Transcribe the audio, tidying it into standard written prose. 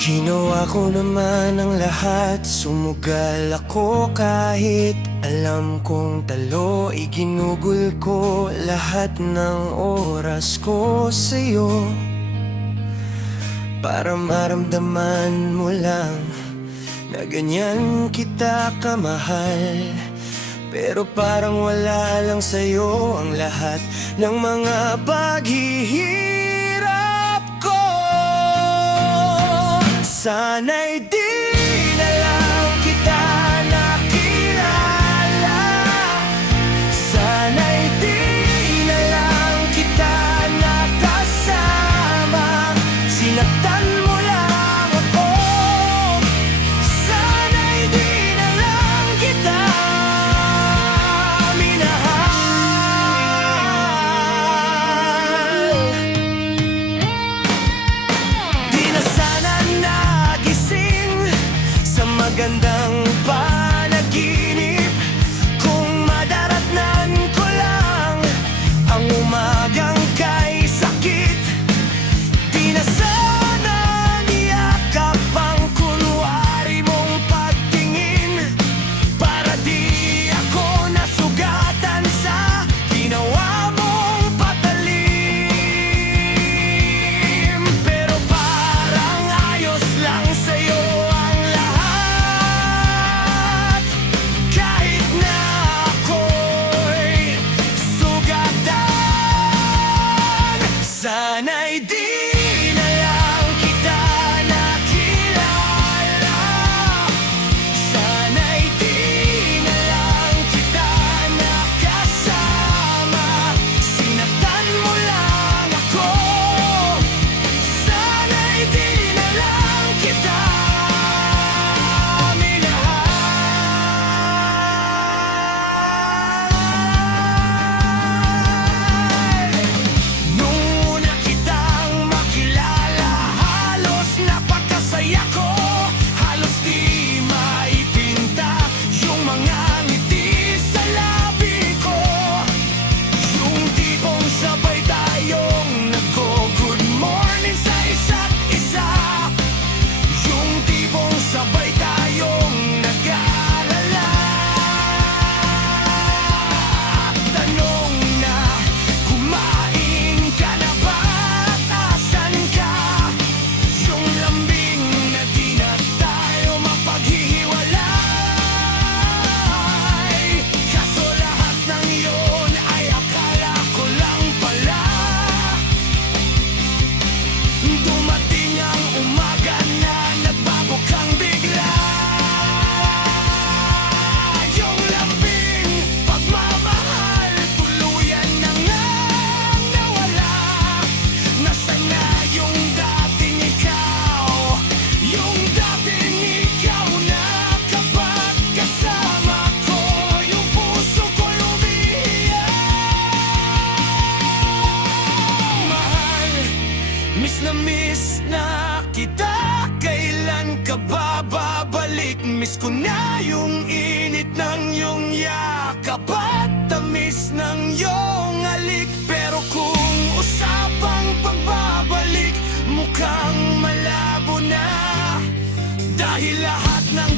Ginawa ko naman ang lahat, sumugal ako kahit alam kong talo. Iginugol ko lahat ng oras ko sa'yo, para maramdaman mo lang na ganyan kita kamahal. Pero parang wala lang sa'yo ang lahat ng mga paghihirap ko. Sana'y di na lang kita nakilala, sana'y di na lang kita nakasama. Sinaktan mo lang ako, sana'y di na lang kita minahal. Di na sana nagising sa magandang panaginip kung madaratnan ko lang ang umagang kay sakit. Di na sana niyakap ang kunwari mong pagtingin, para di ako nasugatan sa ginawa mong patalim. Pero parang ayos lang sa'yo ang lahat, kahit na ako'y sugatan. Sana'y di na lang kita nakilala, sana'y di na lang kita nakasama. Sinaktan mo lang ako, sana'y di na lang kita minahal. Nung una kitang makilala, halos napakasaya ko. Halos di maipinta yung mga ngiti sa labi ko. Yung tipong sabay tayong nagko-good morning sa isa't isa. Yung tipong sabay tayong nag-aalala. Tanong na, kumain ka na ba? Asan ka? Yung lambing na di na tayo mapaghihiwalay. Kaso lahat ng yun ay akala ko lang pala. Dumating ang umaga na nagbago kang bigla. Yung lambing pagmamahal tuluyan na ngang nawala. Nasaan na yung dating ikaw? Yung dating ikaw na kapag kasama ko, yung puso ko lumihiyak. Mahal, miss na kita. Kailan ka ba babalik? Miss ko na yung init ng iyong yakap at tamis ng iyong halik. Pero kung usapang pagbabalik, mukhang malabo na, dahil lahat ng